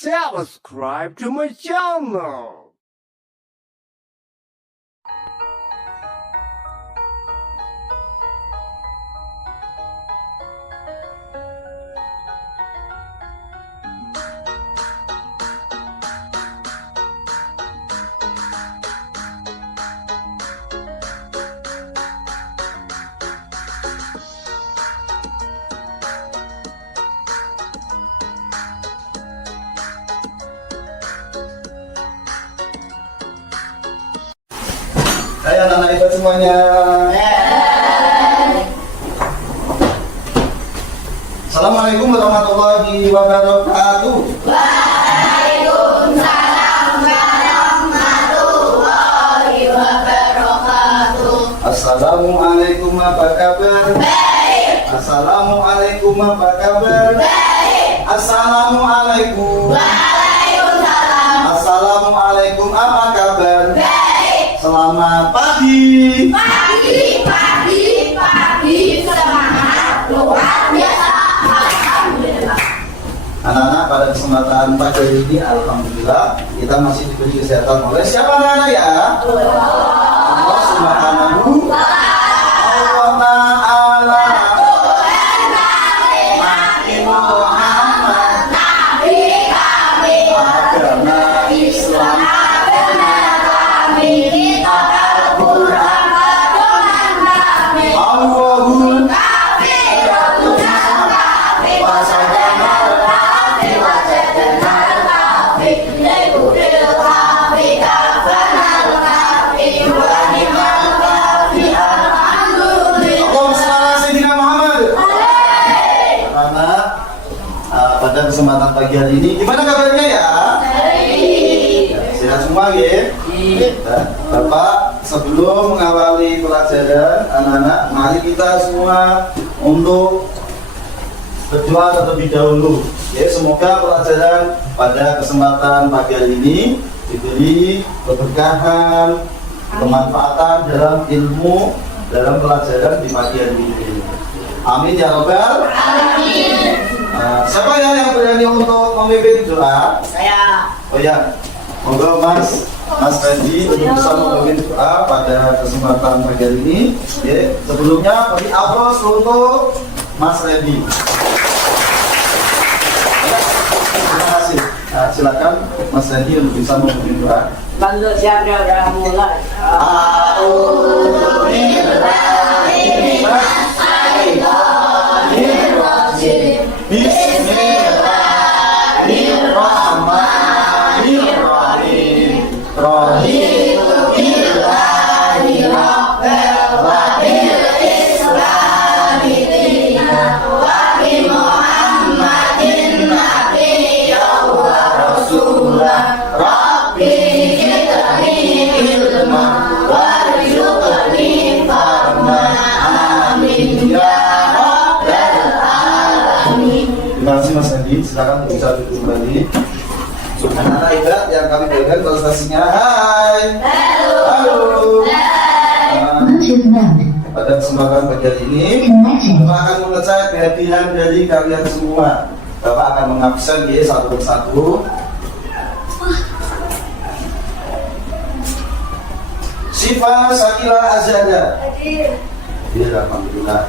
subscribe to my channel. Hai anak-anak IPA semuanya. Assalamualaikum warahmatullahi wabarakatuh. Waalaikumsalam warahmatullahi wabarakatuh. Assalamualaikum, apa kabar? Baik. Assalamualaikum, apa kabar? Baik. Assalamualaikum. Waalaikumsalam. Assalamualaikum, apa kabar? Baik. Selamat pagi. Pagi. Semangat luar biasa. Alhamdulillah. Anak-anak, pada kesempatan pagi ini alhamdulillah kita masih diberi kesehatan oleh siapa anak-anak ya? Allah Subhanahu Allah Ta'ala. Nabi Muhammad, Nabi kami agama Islam, kami kita Al-Quran pedoman kami. Allahul Kami Tuhan kami Wasagama kami wajadan kami lekudil kami kafanal kami wanimal kami alhamdulillah. Allahumma shalli ala Sayyidina Muhammad. Karena pada kesempatan pagi hari ini gimana kabarnya ya? Sehat semua ya? Bapak, sebelum mengawali pelajaran anak-anak, mari kita semua untuk berdoa terlebih dahulu. Ya, semoga pelajaran pada kesempatan pagi hari ini diberi keberkahan, kemanfaatan dalam ilmu, dalam pelajaran di pagi hari ini. Amin ya robbal alamin. Siapa ya yang berani untuk memimpin doa? Saya. Oh ya, monggo Mas Randy untuk bisa memimpin doa pada kesempatan pagi hari ini. Ya, sebelumnya beri aplaus untuk Mas Randy. Terima kasih. Silakan Mas Randy untuk bisa memimpin doa. Kalau siapa udah mulai, A'udzu billahi minasyaitonir Bismillahirrahmanirrahim. Raditu billahi rabbil wa bil islami dinan wa bi Muhammadin nabiyyan wa rasulan. Rabbi zidni ilman warzuqni fahman. Amin ya rabbal alamin. Terima kasih Mas Andi, silakan bisa duduk kembali. Anak-anak ibadah yang kami berikan prestasinya. Hai. Halo. Pada kesempatan pagi hari ini, Bapak akan mengecek kehadiran dari kalian semua. Bapak akan mengabsen ya satu persatu. Syifa Sakila Azada. Iya, alhamdulillah.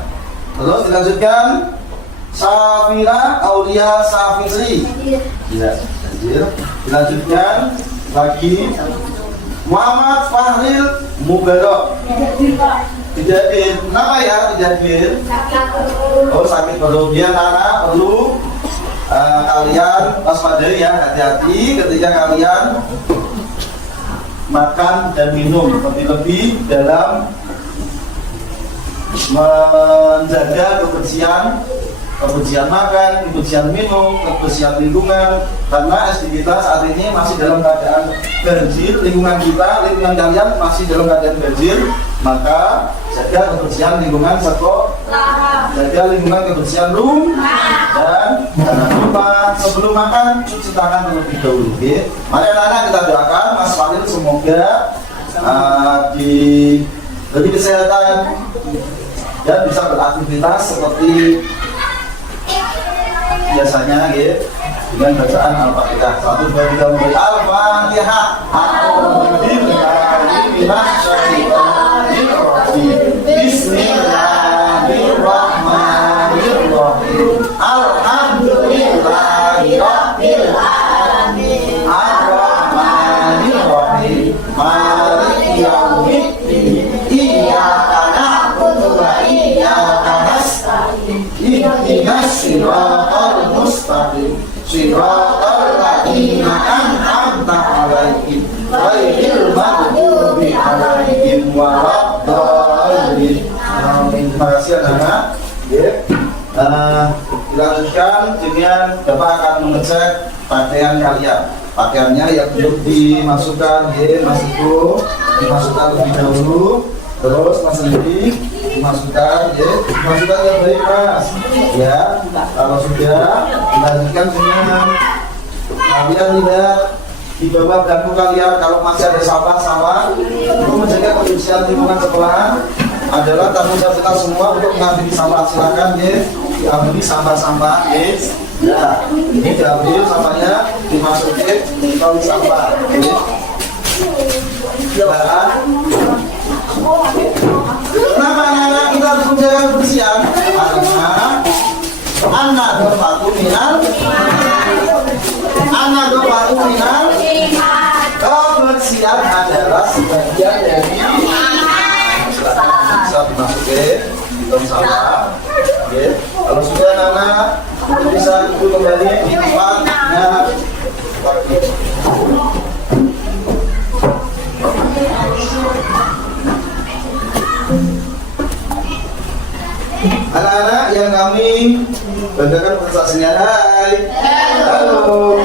Terus dilanjutkan Safira Aulia Safitri. Iya, hadir. Dilanjutkan lagi Muhammad Fahril Mubarok. Tidak hadir. Kenapa ya tidak hadir? Oh, sakit perut. Dia karena perlu kalian waspadai ya, hati-hati ketika kalian makan dan minum, lebih-lebih dalam menjaga kebersihan makan, kebersihan minum, kebersihan lingkungan. Karena SD kita saat ini masih dalam keadaan banjir, lingkungan kalian masih dalam keadaan banjir, maka jaga kebersihan lingkungan sekolah, jaga lingkungan kebersihan rumah, dan jangan lupa sebelum makan cuci tangan terlebih dahulu. Okay? Mari anak-anak kita doakan Mas Falil semoga diberi kesehatan dan bisa beraktivitas seperti biasanya gitu. dengan bacaan Al-Fatihah. 1, 2, 3 mulai. Al-Fatihah. Bismillahirrahmanirrahim. Alhamdulillahirabbil alamin. Ar-Rahmanirrahim. Maliki yaumiddin. Iyyaka na'budu wa iyyaka nasta'in. Ihdinas siratal mustaqim. Siratal ladzina an'amta 'alaihim ghairil maghdubi 'alaihim waladdallin. Amin. Terima kasih anak-anak. Dilanjutkan dengan Bapak akan mengecek pakaian kalian. Pakaiannya yang belum dimasukkan, Mas Iko dimasukkan lebih dahulu. Terus Mas Andi dimasukkan, dimasukkan yang baik Mas. Ya, kalau sudah dilanjutkan dengan kalian lihat di bawah bangku kalian kalau masih ada sampah-sampah. Untuk menjaga kebersihan lingkungan sekolahan adalah tanggung jawab kita semua untuk mengambil sampah. Silakan diambil sampah-sampah. Ya, ini diambil sampahnya, dimasukin tong sampah. Kenapa anak-anak kita harus menjaga kebersihan? Karena anak berpatu minal kebersihan adalah sebagian dari bisa dimasukin tong sampah. Kalau sudah anak-anak bisa itu kembali di tempatnya. Anak-anak yang kami banggakan prestasinya, hai. Halo.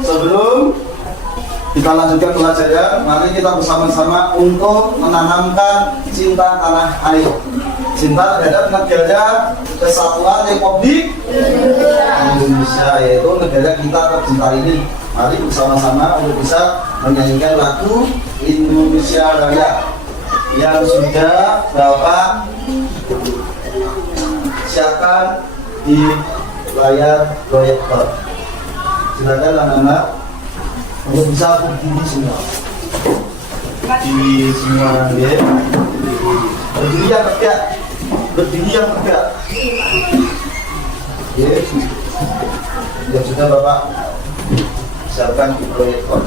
Sebelum kita lanjutkan pelajaran, mari kita bersama-sama untuk menanamkan cinta tanah air, cinta terhadap negara kesatuan Republik Indonesia, yaitu negara kita tercinta ini. Mari bersama-sama untuk bisa menyanyikan lagu Indonesia Raya yang sudah Bapak siapkan di layar proyektor. Silakan anak-anak untuk bisa berdiri semua. Berdiri semua, ya. Berdiri yang tegak. Berdiri yang tegak. Ya. Yang sudah Bapak siapkan di proyektor.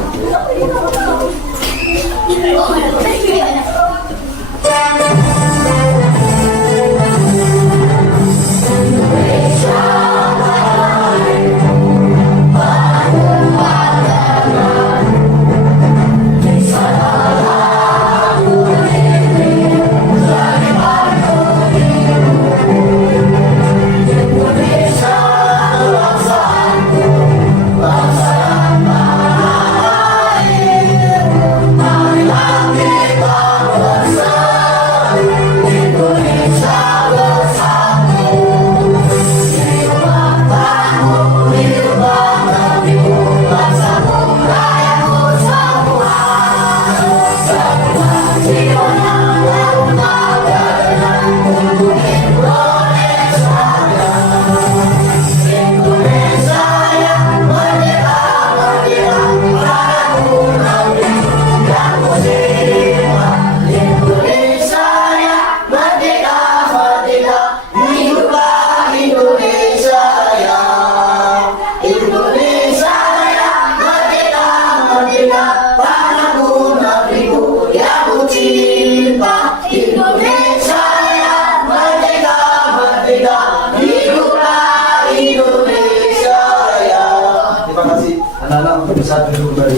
Anak-anak untuk bisa duduk kembali.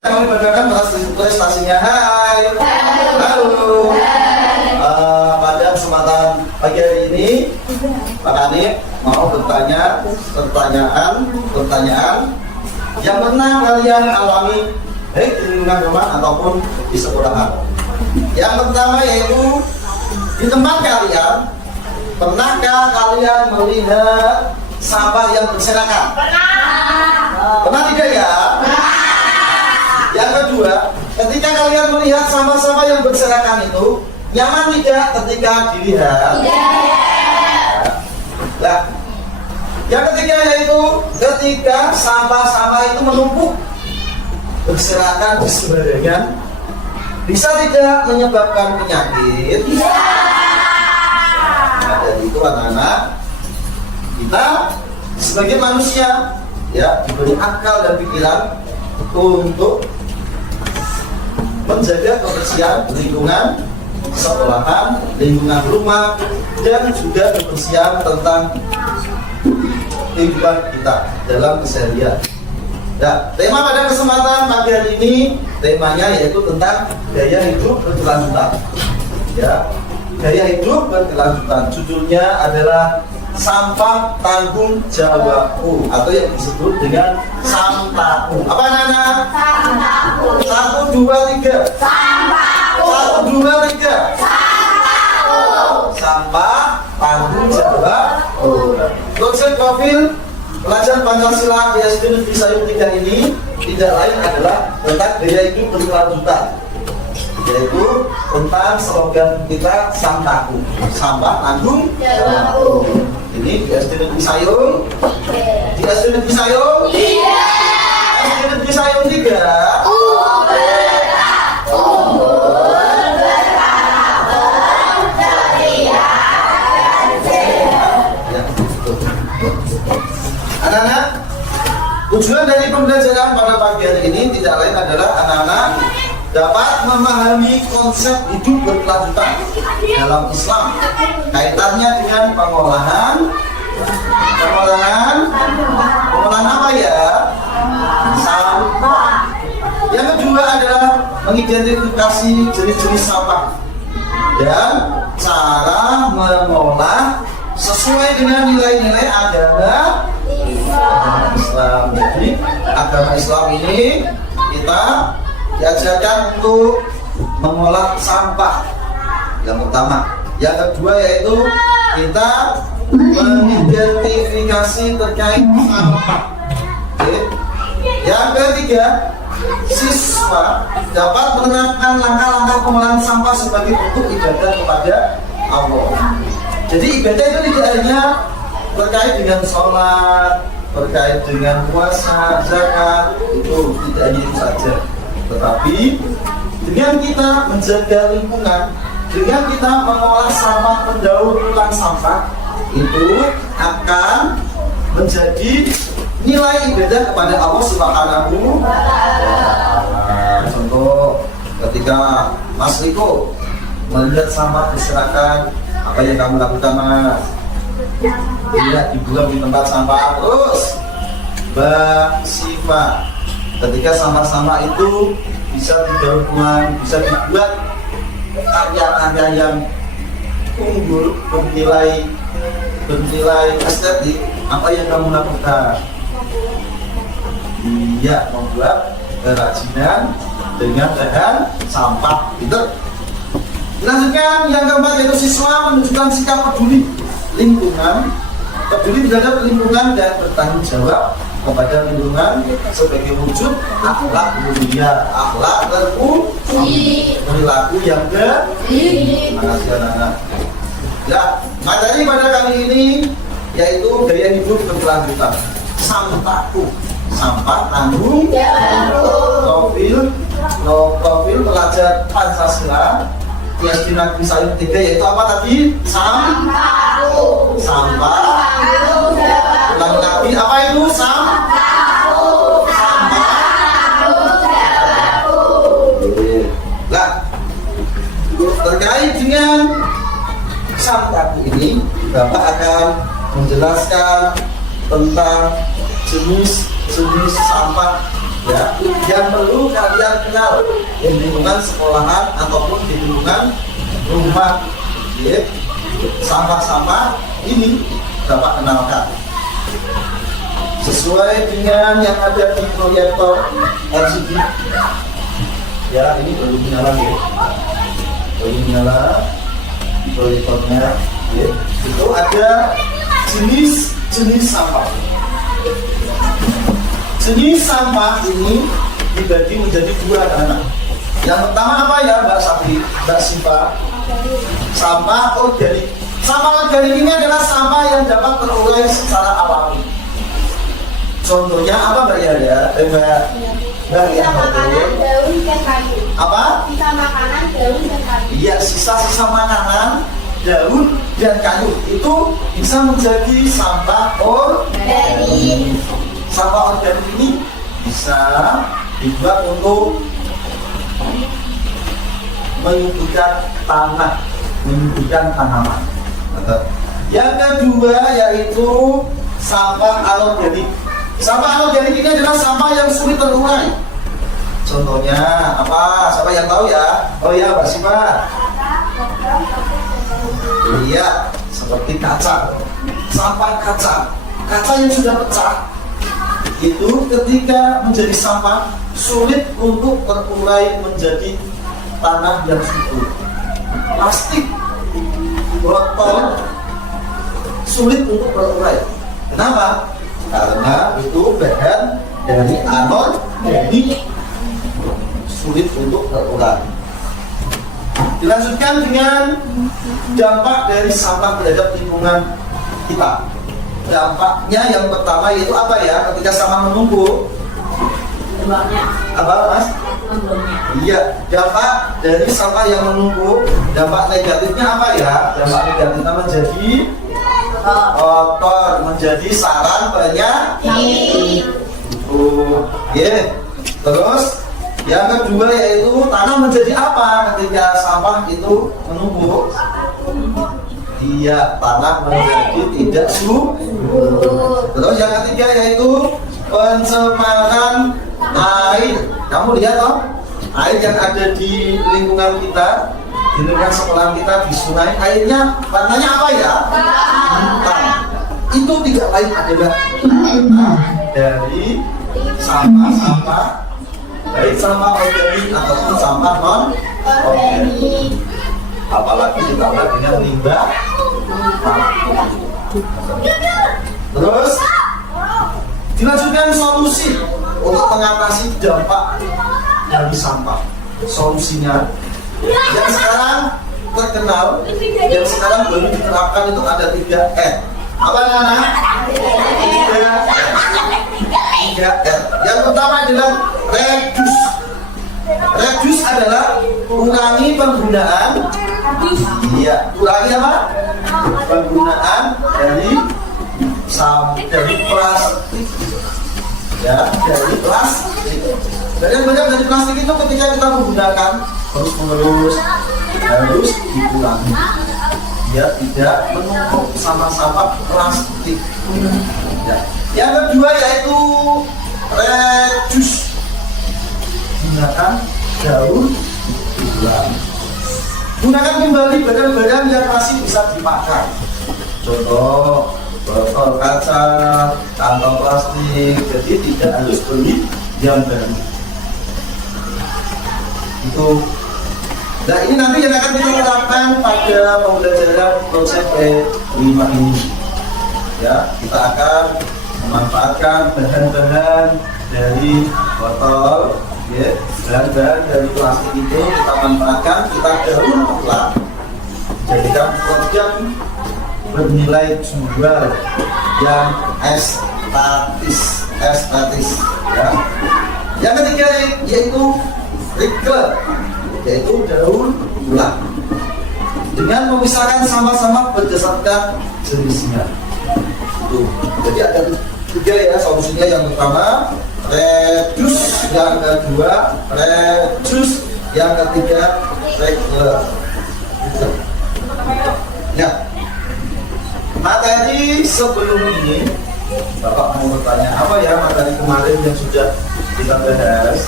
Kami banggakan prestasinya. Hai. Halo. Pada kesempatan pagi hari ini, Pak Anip mau bertanya pertanyaan yang pernah kalian alami baik di lingkungan rumah ataupun di sekolahan. Yang pertama yaitu di tempat kalian. Pernahkah kalian melihat sampah yang berserakan? Pernah tidak ya? Yang kedua, ketika kalian melihat sampah-sampah yang berserakan itu, Nyaman tidak ketika dilihat? Nah, yang ketiga yaitu ketika sampah-sampah itu menumpuk berserakan di sembarangan, bisa tidak menyebabkan penyakit? Nah, dari itu anak-anak, kita sebagai manusia ya diberi akal dan pikiran untuk menjaga kebersihan lingkungan sekolahan, lingkungan rumah, dan juga kebersihan tentang kehidupan kita dalam keseharian. Nah, tema pada kesempatan pagi hari ini temanya yaitu tentang gaya hidup berkelanjutan. Ya, gaya hidup berkelanjutan. Judulnya adalah sampah tanggung jawabku atau yang disebut dengan sampahku. Apa anak-anak? Sampahku. 1, 2, 3. Sampahku. 1, 2, 3. Sampahku. Sampah tanggung jawabku. Konsep profil pelajar Pancasila di SD Negeri Sayung 3 ini tidak lain adalah tentang gaya hidup berkelanjutan, yaitu tentang slogan kita sampahku, sampah tanggung jawabku. Ini di SD Negeri Sayung, di SD Negeri Sayung, SD Negeri Sayung 3. Anak-anak, tujuan dari pembelajaran pada pagi hari ini tidak lain adalah anak-anak dapat memahami konsep hidup berkelanjutan dalam Islam, kaitannya dengan pengolahan apa ya? Sampah. Yang kedua adalah mengidentifikasi jenis-jenis sampah dan cara mengolah sesuai dengan nilai-nilai agama Islam. Jadi agama Islam ini kita diajarkan untuk mengolah sampah yang pertama. Yang kedua yaitu kita mengidentifikasi terkait sampah. Oke. Yang ketiga, siswa dapat menerapkan langkah-langkah pengolahan sampah sebagai bentuk ibadah kepada Allah. Jadi ibadah itu tidak hanya terkait dengan sholat, terkait dengan puasa, zakat, itu tidak hanya itu saja. Tetapi dengan kita menjaga lingkungan, dengan kita mengolah sampah, mendaur ulang sampah, itu akan menjadi nilai ibadah kepada Allah Subhanahu wa Ta'ala. Contoh ketika Mas Riko melihat sampah berserakan, apa yang kamu lakukan, Mas? Tidak dibuang di tempat sampah. Terus Mbak Siva, ketika sampah-sampah itu bisa didaur ulang, bisa dibuat karya-karya yang unggul, bernilai estetik, apa yang kamu lakukan? Iya, membuat kerajinan dengan bahan sampah. Gitu. Selanjutnya yang keempat yaitu siswa menunjukkan sikap peduli lingkungan, peduli terhadap lingkungan dan bertanggung jawab kepada lingkungan sebagai wujud akhlak mulia, akhlak perilaku yang baik. Terima kasih anak-anak. Ya, materi pada kali ini yaitu gaya hidup berkelanjutan. Sampahku, sampah tanggung jawabku. Profil pelajar Pancasila di SD Negeri Sayung 3 yaitu apa tadi? Sampahku. Sampah. Ulangi lagi, apa itu? Sampahku. Nah, terkait dengan sampahku ini, Bapak akan menjelaskan tentang jenis-jenis sampah ya yang perlu kalian kenal di lingkungan sekolahan ataupun di lingkungan rumah. Ya. Sampah-sampah ini dapat kenalkan sesuai dengan yang ada di proyektor LCD. Ya, ini belum menyala ya. Belum menyala proyektornya. Ya. Itu ada jenis-jenis sampah. Jenis sampah ini dibagi menjadi dua anak-anak. Yang pertama apa ya Mbak Safi, Mbak Siva? Sampah organik. Sampah organik ini adalah sampah yang dapat terurai secara alami. Contohnya apa Mbak Yaya? Mbak Sisa makanan, daun, dan kayu. Apa? Sisa makanan, daun, dan kayu. Iya, sisa-sisa makanan, daun, dan kayu itu bisa menjadi sampah Dari Sampah organik ini bisa dibuat untuk menyuburkan tanah, menyuburkan tanaman. Yang kedua yaitu sampah anorganik. Sampah anorganik ini adalah sampah yang sulit terurai. Contohnya apa? Siapa yang tahu ya? Oh ya, Mbak Siva. Iya, seperti kaca. Sampah kaca. Kaca yang sudah pecah itu ketika menjadi sampah sulit untuk terurai menjadi tanah yang subur. Plastik, botol sulit untuk terurai. Kenapa? Karena itu bahan dari anorganik, sulit untuk terurai. Dilanjutkan dengan dampak dari sampah terhadap lingkungan kita. Dampaknya yang pertama yaitu apa ya? Ketika sampah menumpuk, Uangnya, apa Mas? uangnya. Iya, dampak dari sampah yang menumpuk, dampak negatifnya apa ya? Dampak negatifnya menjadi kotor, menjadi sarang banyak. Ya. Terus yang kedua yaitu tanah menjadi apa ketika sampah itu menumpuk? Iya, tanah menjadi tidak subur. Terus yang ketiga yaitu pencemaran air. Kamu lihat toh, air yang ada di lingkungan kita, di lingkungan sekolah kita, di sungai, airnya warnanya apa ya? Hitam. Itu tidak lain adalah dari sampah-sampah, baik sampah organik ataupun sampah non organik. Apalagi ditambah dengan limbah. Terus dilanjutkan solusi untuk mengatasi dampak dari sampah. Solusinya yang sekarang terkenal, yang sekarang baru diterapkan itu ada 3R. Apa anak? 3R. Yang pertama adalah reduce. Reduce adalah kurangi penggunaan. Iya, kurangi apa? Penggunaan dari plastik. Ya, dari plastik. Banyak dari plastik itu ketika kita menggunakan terus-menerus harus dikurangi. Ya, tidak menumpuk sama-sama plastik. Ya. Yang kedua yaitu reduce. Gunakan daur ulang. Gunakan kembali barang-barang yang masih bisa dipakai. Contoh botol kaca, kantong plastik. Jadi tidak harus beli yang baru. Itu. Nah ini nanti yang akan kita terapkan pada pembelajaran konsep E5 ini. Ya, kita akan memanfaatkan bahan-bahan dari botol. Ya, bahan-bahan dari plastik itu kita manfaatkan, kita daur ulang, jadikan produk bernilai jual yang estetis. Ya. Yang ketiga yaitu recycle, yaitu daur ulang, dengan memisahkan sampah-sampah berdasarkan jenisnya. Tuh. Jadi ada 3 ya solusinya. Yang pertama reduce, yang kedua reduce, yang ketiga recycle. Ya, materi sebelum ini Bapak mau bertanya apa ya materi kemarin yang sudah kita bahas?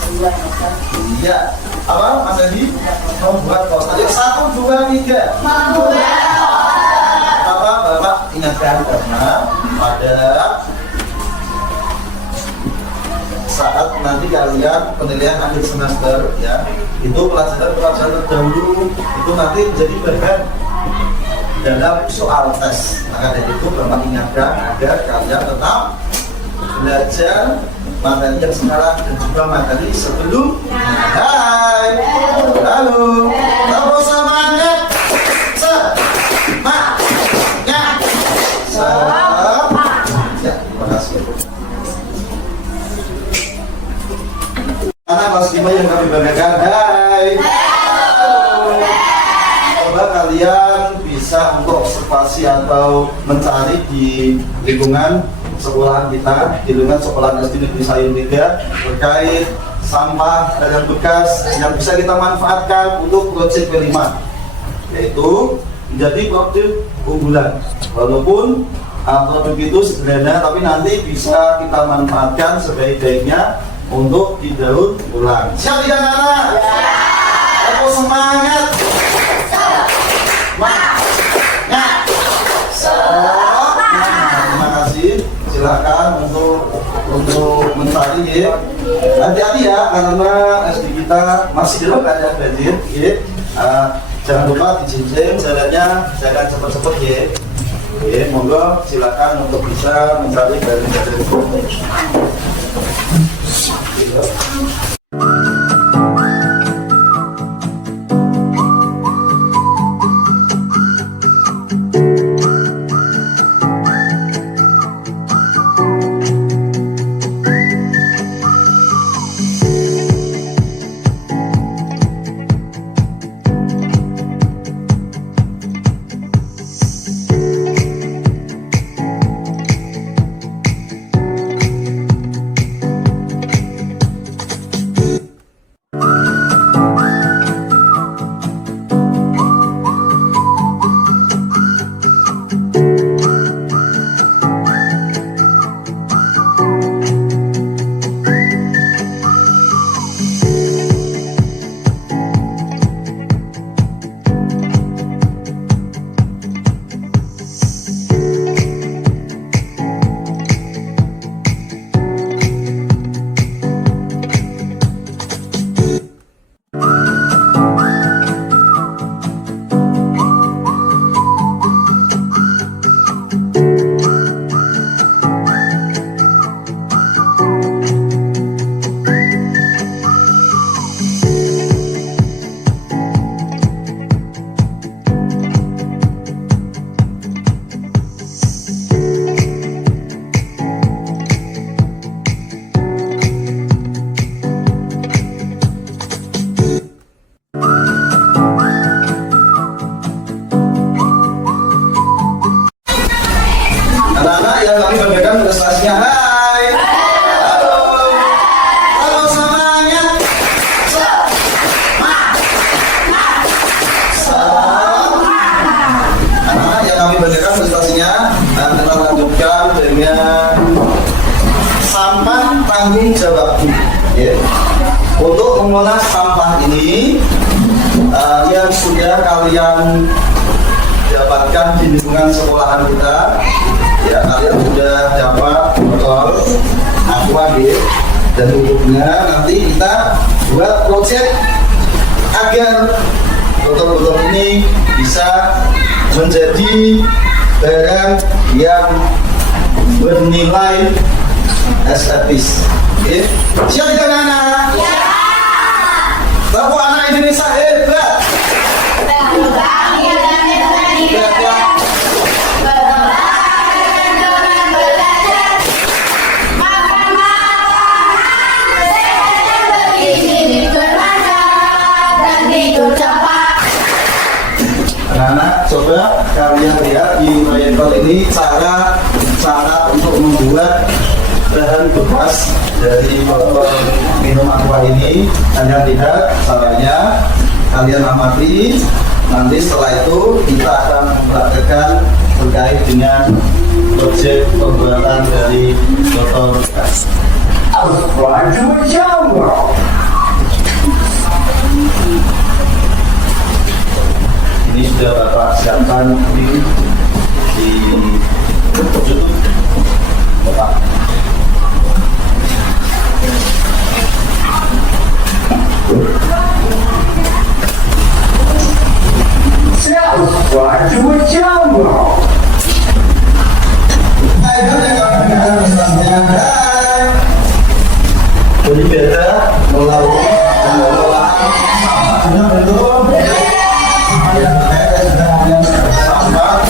Iya, apa Mas Edi? Membuat poster. 1, 2, 3. Bapak ingatkan karena pada saat nanti kalian penilaian akhir semester ya, itu pelajaran terdahulu itu nanti menjadi bahan dalam soal tes. Maka dari itu Bapak ingatkan agar kalian tetap belajar materi yang sekarang dan juga materi sebelum. Hai, halo, kamu semangat. Ya, terima kasih. Anak kelas 5 yang kami banggakan, hai. Coba kalian bisa untuk observasi atau mencari di lingkungan sekolahan kita, di lingkungan sekolahan SD Negeri Sayung 3 terkait sampah dan bekas yang bisa kita manfaatkan untuk project P5, yaitu menjadi produk unggulan. Walaupun produk itu sederhana, tapi nanti bisa kita manfaatkan sebaik-baiknya untuk didaur ulang. Siap tidak anak? Aku semangat. Terima kasih. Silakan untuk mencari ya. Hati-hati ya, karena SD kita masih dalam keadaan banjir. Ya. Jangan lupa dijinjing jalannya, jangan cepat-cepat ya. Ya, monggo silakan untuk bisa mencari dari anak-anak yang kami bagikan prestasinya. Hai. Halo. Halo semangat. Anak-anak yang kami bagikan prestasinya, kita lanjutkan dengan sampah tanggung jawab. Ya. Untuk mengolah sampah ini yang sudah kalian dapatkan di lingkungan sekolahan kita, ya kalian sudah dapat botol aqua dan tutupnya. Nanti kita buat project agar botol-botol ini bisa menjadi barang yang bernilai estetis. Oke, siap tidak anak? Ya. Bapak anak Indonesia hebat. Anak-anak, coba kalian lihat di proyektor ini cara untuk membuat bahan bekas dari botol minum aqua ini. Kalian lihat caranya, kalian amati. Nanti setelah itu kita akan mempraktekkan terkait dengan proyek pembuatan dari botol bekas. Subscribe to my channel. Ini sudah Bapak siapkan di YouTube Bapak. Subscribe to my channel. Jadi beda melakukan pengelolaan sampahnya belum. Sampah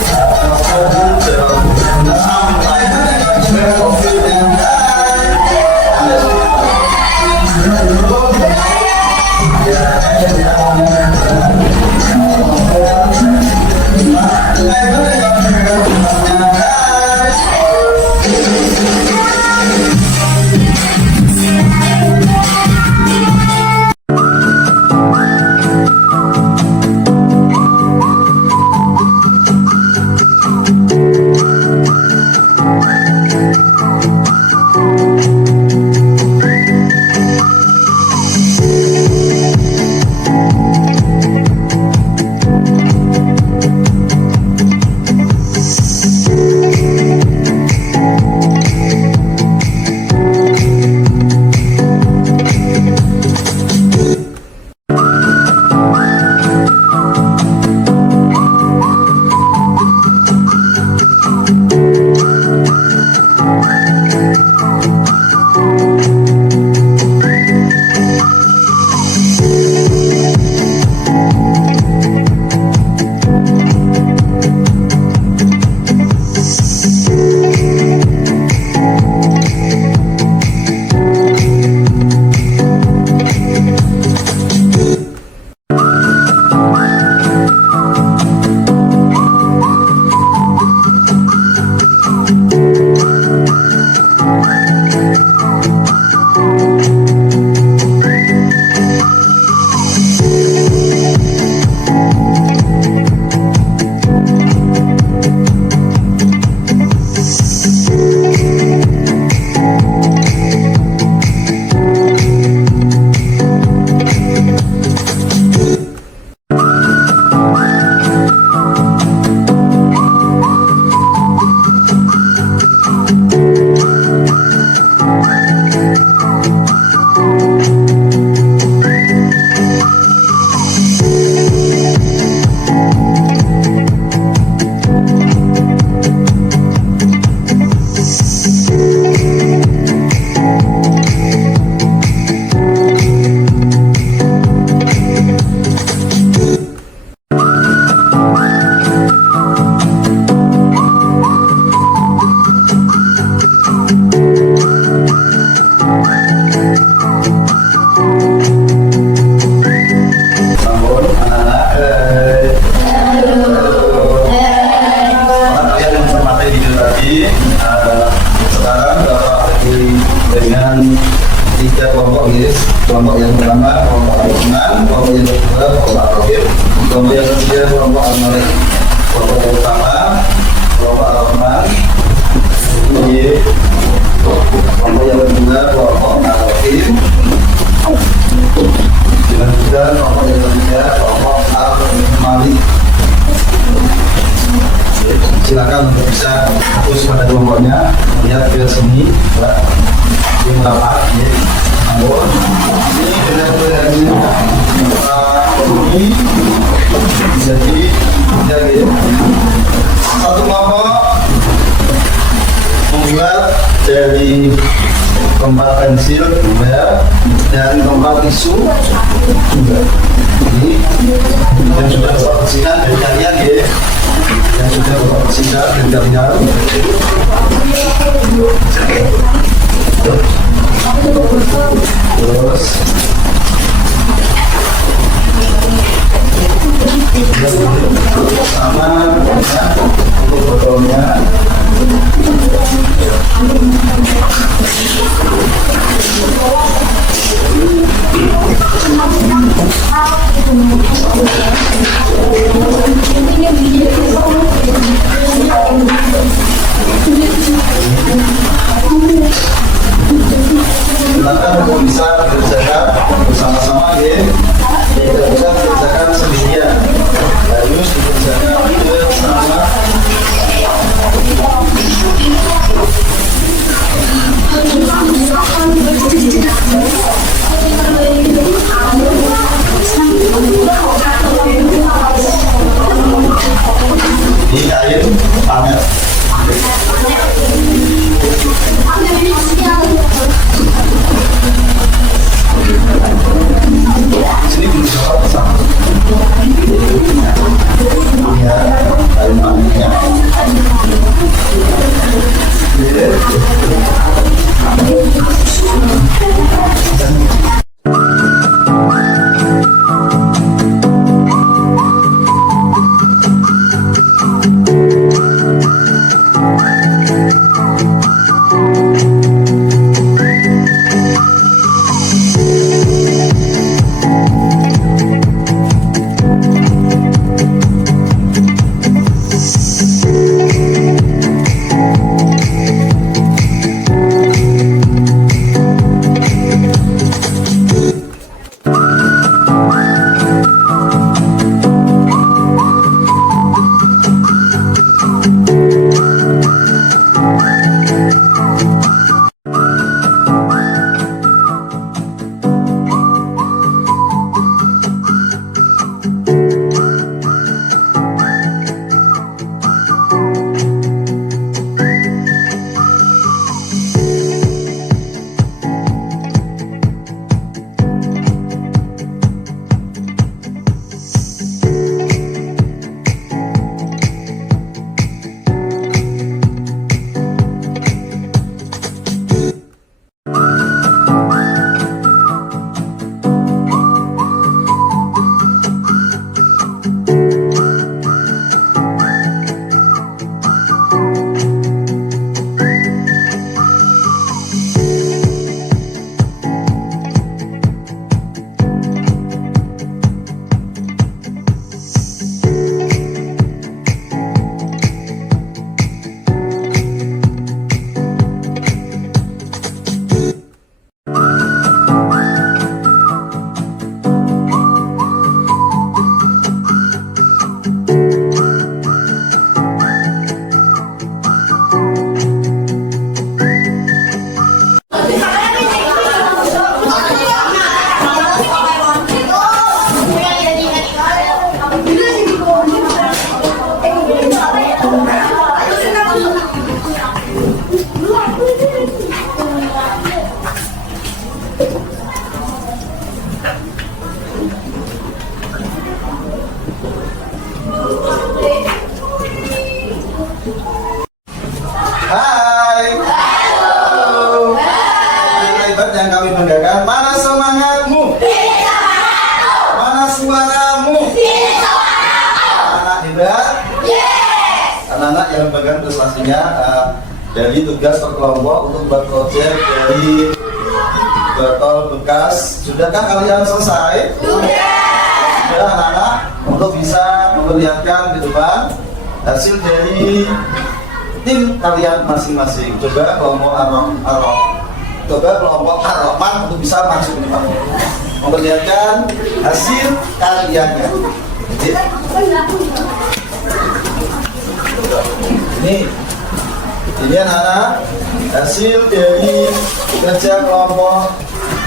Jadi sekarang Bapak bagi dengan 3 kelompok ya. Kelompok yang pertama kelompok Al-Quran, kelompok yang kedua kelompok Al-Rahim, kelompok yang ketiga kelompok Al-Malik. Kelompok yang pertama kelompok Al-Quran, kelompok yang kedua kelompok Al-Rahim, dan juga kelompok yang ketiga kelompok Al-Malik. Silakan untuk bisa fokus pada kelompoknya, lihat ke sini, yang rapat, ya. Namun ini benar-benar ini jadi satu kelompok membuat dari tempat pensil dan tempat tisu ini yang sudah bersihkan dari kalian ya, yang sudah bersihkan dari kalian. Terus sama ya, untuk botolnya. Silakan untuk bisa kerjakan bersama-sama ya. Tidak bisa kerjakan sendirian, harus dikerjakan bersama. Ini air panas. Sini bisa bersama. Ya, air panasnya. Hai. Halo. Hebat yang kami banggakan. Mana semangatmu? Mana suaramu? Anak hebat? Anak-anak yang dalam bagian prestasinya dari tugas per kelompok untuk buat proyek dari botol bekas. Sudahkah kalian selesai? Sudah anak-anak, untuk bisa memperlihatkan di depan hasil dari tim kalian masing-masing. Coba kelompok Ar-Rahman untuk bisa masuk ke depan memperlihatkan hasil karyanya. Ini anak-anak hasil dari kerja kelompok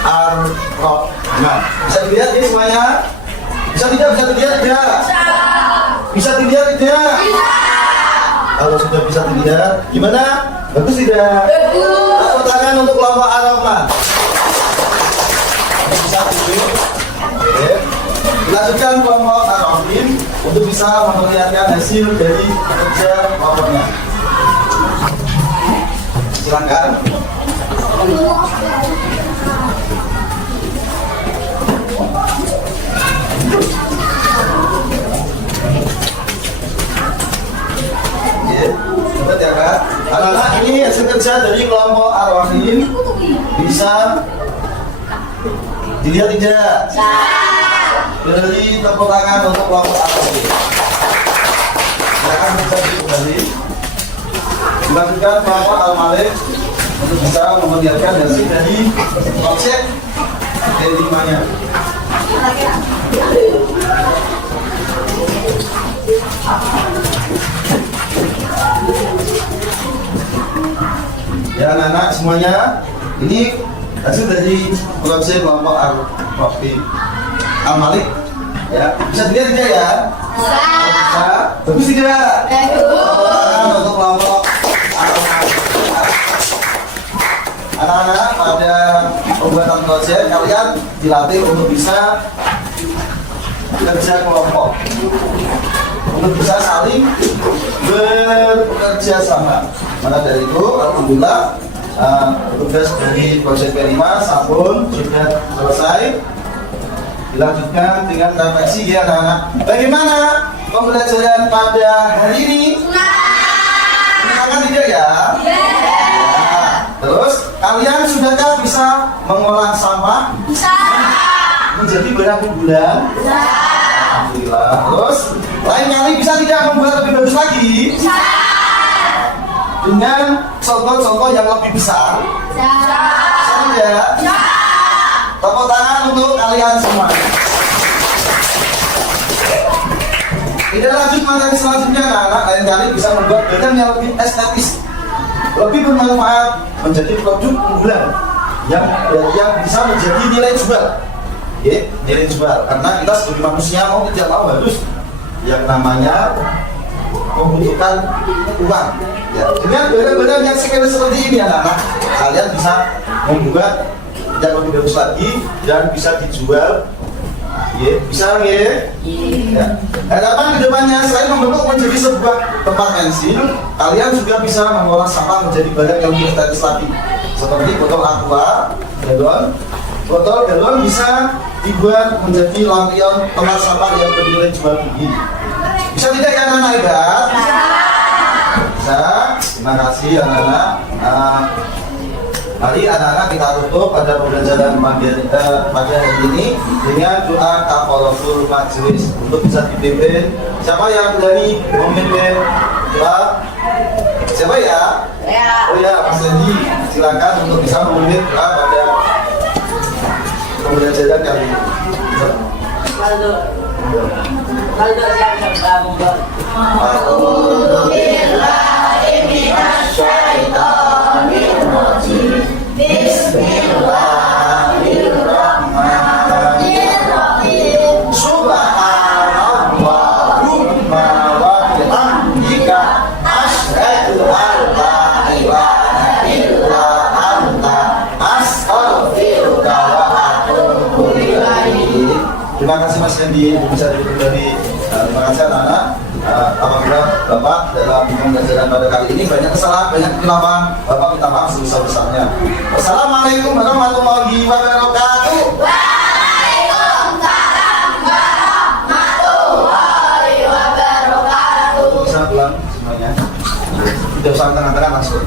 Ar-Rahman. Bisa dilihat ini semuanya? Bisa dilihat tidak? Bisa dilihat tidak? Kalau sudah bisa dilihat, gimana? Bagus tidak? Tepuk tangan untuk kelompok Ar-Rahman. Bisa dilihat. Oke. Dilanjutkan kelompok Ar-Rahim untuk bisa memperlihatkan hasil dari kerja kelompoknya. Silakan. Cepat ya Kak. Anak-anak, ini hasil kerja dari kelompok Ar-Rahim. Bisa dilihat tidak? Beri tepuk tangan untuk kelompok Ar-Rahim. Silakan bisa kembali. Dilanjutkan kelompok Al-Malik untuk bisa memperlihatkan hasil dari konsep kelimanya. Ya anak-anak semuanya, ini hasil dari konsep kelompok Al-Malik. Ya, bisa dilihat tidak ya? Bisa. Bagus tidak? Untuk kelompok anak-anak pada pembuatan proyek kalian dilatih untuk bisa kerja kelompok, untuk bisa saling bekerja sama. Maka dari itu, alhamdulillah tugas dari proyek kelima sabun sudah selesai. Dilanjutkan dengan refleksi ya anak-anak. Bagaimana pembelajaran pada hari ini? Menyenangkan tidak ya? Terus kalian sudahkah bisa mengolah sampah? Bisa. Menjadi barang unggulan? Bisa. Alhamdulillah. Terus lain kali bisa tidak membuat lebih bagus lagi? Bisa. Dengan contoh-contoh yang lebih besar? Bisa. Bisa tidak? Bisa. Tepuk tangan untuk kalian semua. Kita lanjut materi selanjutnya, anak-anak. Lain kali bisa membuat barang yang lebih estetis, lebih bermanfaat, menjadi produk unggulan yang bisa menjadi nilai jual. Nilai jual. Karena kita sebagai manusia mau tidak mau harus yang namanya membutuhkan uang. Ya, dengan barang-barang yang seperti ini, anak-anak, kalian bisa membuat yang lebih bagus lagi dan bisa dijual. Bisa ya. Harapan kedepannya selain membentuk menjadi sebuah tempat pensil, kalian juga bisa mengolah sampah menjadi barang yang lebih estetis lagi. Seperti botol aqua, galon. Botol galon bisa dibuat menjadi lampion tempat sampah yang bernilai jual tinggi. Bisa tidak ya anak-anak hebat? Bisa. Terima kasih anak-anak. Mari anak-anak kita tutup pada pembelajaran pada hari ini dengan doa kafaratul majlis untuk bisa dipimpin. Siapa yang berani memimpin doa? Siapa ya? Oh ya, Mas Dendi, silakan untuk bisa memimpin doa pada pembelajaran kali ini. Kalau siapa monggo. Bismillahirrahmanirrahim. Subhanallahumma wa bihamdika asyhadu an la ilaha illa anta astaghfiruka wa atubu ilaik. Terima kasih Mas Dendi bisa diberi. Terima kasih anak-anak. Apabila Bapak dalam pembelajaran pada kali ini banyak kesalahan, banyak kekeliruan, Bapak minta maaf sebesar-besarnya. Wassalamualaikum warahmatullahi wabarakatuh. Waalaikumsalam warahmatullahi wabarakatuh. Bisa pulang semuanya. Tidak usah tengah-tengah langsung.